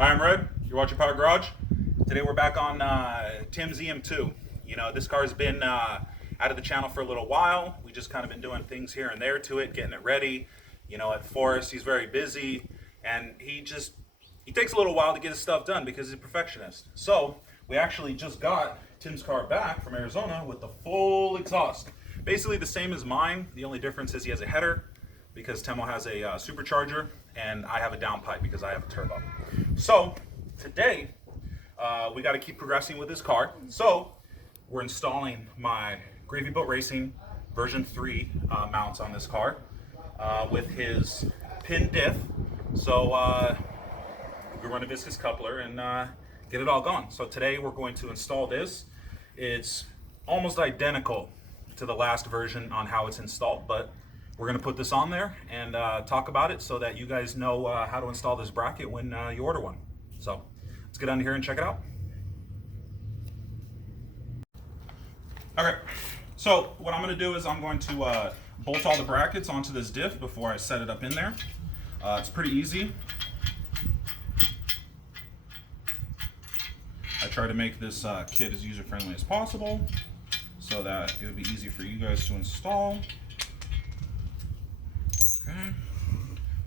Hi, I'm Red. You're watching Power Garage. Today we're back on Tim's EM2. You know, this car's been out of the channel for a little while. We just kind of been doing things here and there to it, getting it ready. You know, at Forest, he's very busy, and he takes a little while to get his stuff done because he's a perfectionist. So we actually just got Tim's car back from Arizona with the full exhaust. Basically the same as mine. The only difference is he has a header because Temo has a supercharger, and I have a downpipe because I have a turbo. So today we got to keep progressing with this car. So we're installing my Gravy Boat Racing version 3 mounts on this car with his pin diff. So we run a viscous coupler and get it all going. So today we're going to install this. It's almost identical to the last version on how it's installed, but we're going to put this on there and talk about it so that you guys know how to install this bracket when you order one. So let's get under here and check it out. Okay, so what I'm going to do is I'm going to bolt all the brackets onto this diff before I set it up in there. It's pretty easy. I try to make this kit as user-friendly as possible so that it would be easy for you guys to install. Okay,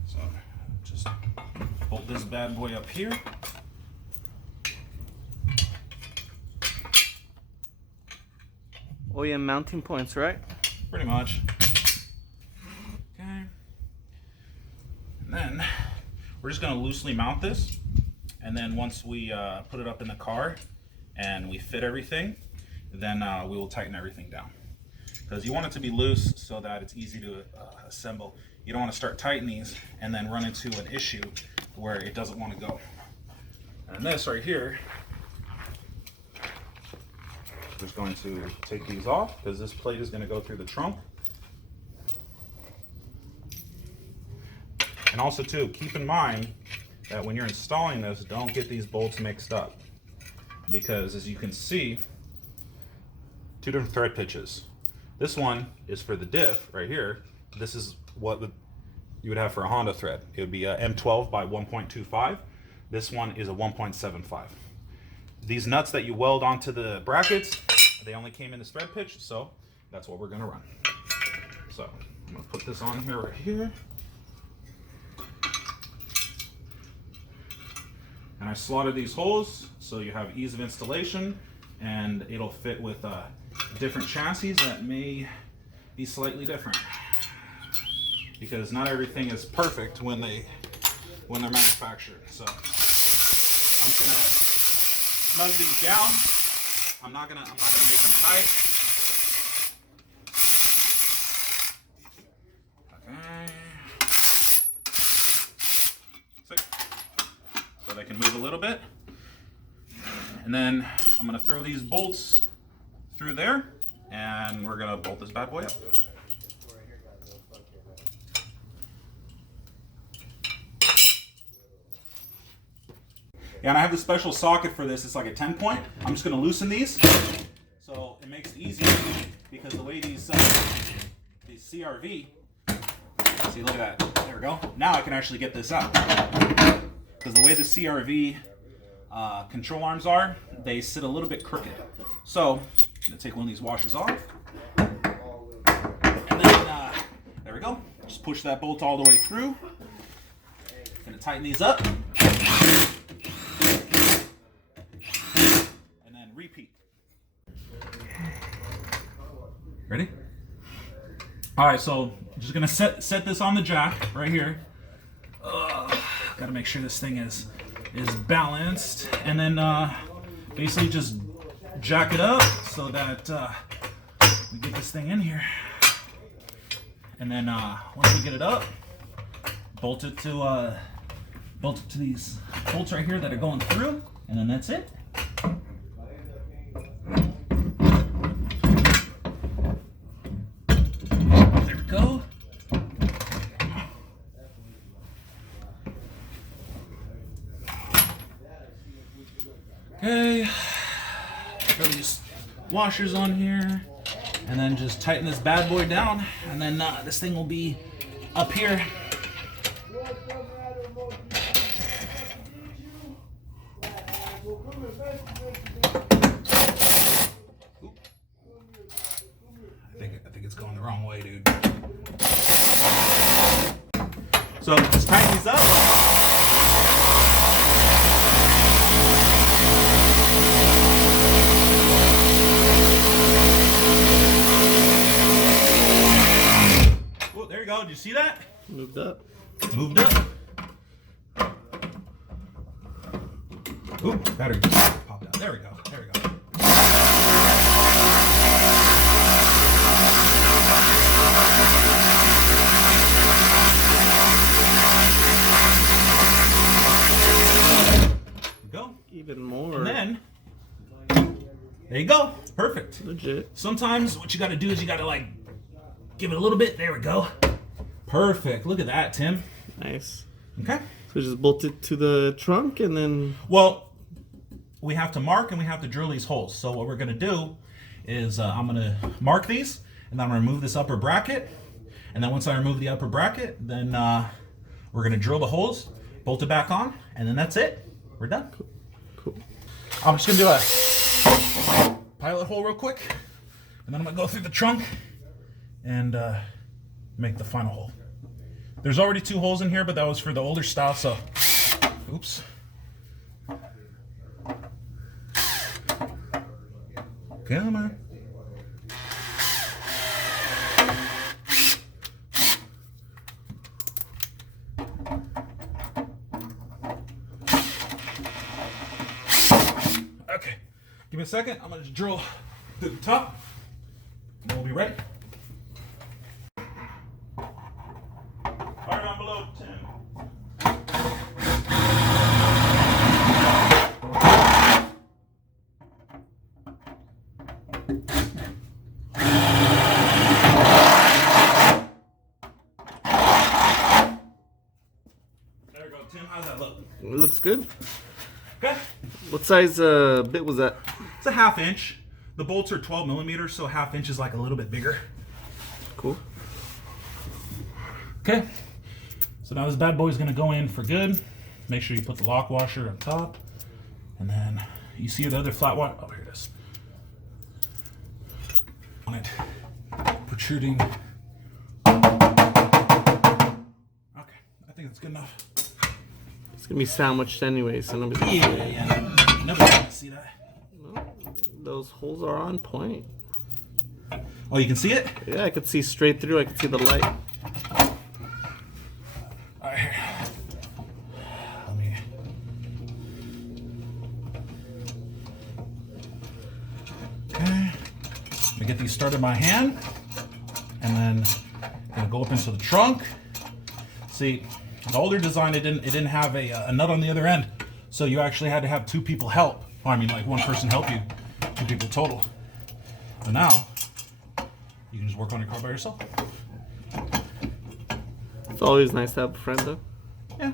so just bolt this bad boy up here. OEM mounting points, right? Pretty much. Okay, and then we're just going to loosely mount this, and then once we put it up in the car and we fit everything, then we will tighten everything down, because you want it to be loose so that it's easy to assemble. You don't want to start tightening these and then run into an issue where it doesn't want to go. And this right here, just going to take these off because this plate is going to go through the trunk. And also too, keep in mind that when you're installing this, don't get these bolts mixed up, because as you can see, two different thread pitches. This one is for the diff right here. This is what you would have for a Honda thread. It would be a M12 by 1.25. This one is a 1.75. These nuts that you weld onto the brackets, they only came in this thread pitch, so that's what we're gonna run. So I'm gonna put this on here right here. And I slotted these holes so you have ease of installation, and it'll fit with different chassis that may be slightly different, because not everything is perfect when they're manufactured. So I'm just gonna snug these down. I'm not gonna make them tight. Okay. So they can move a little bit. And then I'm gonna throw these bolts through there, and we're gonna bolt this bad boy up. Yeah, and I have the special socket for this. It's like a 10-point. I'm just going to loosen these so it makes it easier, because the way these CRV, see, look at that. There we go. Now I can actually get this out, because the way the CRV control arms are, they sit a little bit crooked. So I'm going to take one of these washers off, and then there we go. Just push that bolt all the way through. Going to tighten these up. Repeat. Ready? All right, so I'm just gonna set this on the jack right here. Got to make sure this thing is balanced, and then basically just jack it up so that we get this thing in here. And then once we get it up, bolt it to these bolts right here that are going through, and then that's it. Go. Okay, throw these washers on here, and then just tighten this bad boy down, and then this thing will be up here I think it's going the wrong way, dude. So just tighten these up. Oh, there you go. Did you see that? Moved up. Moved up. Ooh, battery popped out. There we go. There we go. Go. Even more. And then, there you go. Perfect. Legit. Sometimes what you got to do is you got to like give it a little bit. There we go. Perfect. Look at that, Tim. Nice. Okay. So just bolt it to the trunk and then... Well, we have to mark and we have to drill these holes. So what we're going to do is I'm going to mark these and then I'm going to remove this upper bracket. And then once I remove the upper bracket, then we're going to drill the holes, bolt it back on, and then that's it. We're done. Cool. I'm just going to do a pilot hole real quick. And then I'm going to go through the trunk and make the final hole. There's already 2 holes in here, but that was for the older style, so oops. Come on. Okay, give me a second. I'm gonna just drill through the top, and then we'll be ready. Fire down below, Tim. There we go, Tim. How's that look? It looks good. Okay. What size bit was that? It's a 1/2 inch. The bolts are 12 millimeters, so 1/2 inch is like a little bit bigger. Cool. Okay. So now this bad boy is going to go in for good. Make sure you put the lock washer on top. And then you see the other flat one. Oh, here it is. On it. Protruding. Okay. I think that's good enough. It's gonna be sandwiched anyway, so nobody's Yeah. Nobody's going to see that. No, those holes are on point. Oh, you can see it? Yeah, I could see straight through. I could see the light. All right, here. Let me. Okay. Let me get these started by hand, and then I'm gonna go up into the trunk. See, the older design it didn't have a nut on the other end, so you actually had to have 2 people help. Well, I mean, like 1 person help you, 2 people total. But now you can just work on your car by yourself. It's always nice to have a friend, though. Yeah.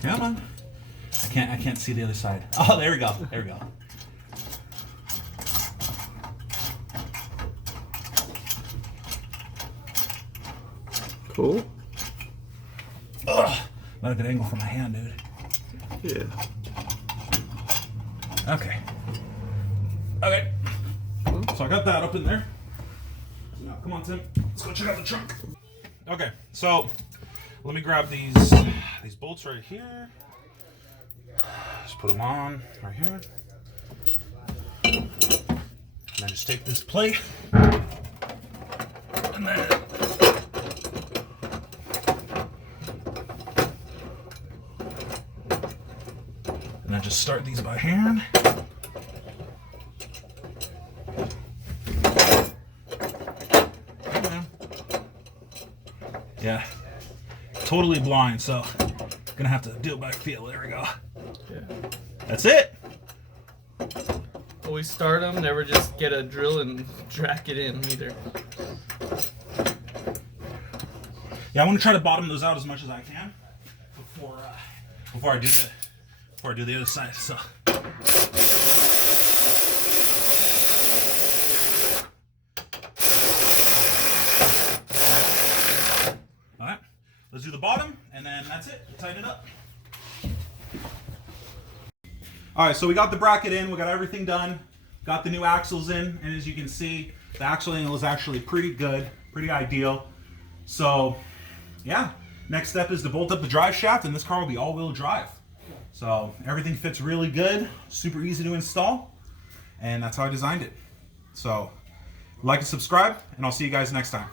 Come on. I can't see the other side. Oh, there we go. There we go. Cool. Ugh. Not a good angle for my hand, dude. Yeah. Okay. Okay. So I got that up in there. Now, come on, Tim. Let's go check out the trunk. Okay, so let me grab these bolts right here. Just put them on right here. And then just take this plate. And then just start these by hand. Yeah, totally blind, so gonna have to do it by feel. There we go. Yeah. That's it. Always start them. Never just get a drill and track it in either. Yeah, I want to try to bottom those out as much as I can before I do the other side. So. Let's do the bottom, and then that's it. We'll tighten it up. All right, so we got the bracket in, we got everything done, got the new axles in, and as you can see, the axle angle is actually pretty good, pretty ideal. So, yeah, next step is to bolt up the drive shaft, and this car will be all-wheel drive. So everything fits really good, super easy to install, and that's how I designed it. So, like and subscribe, and I'll see you guys next time.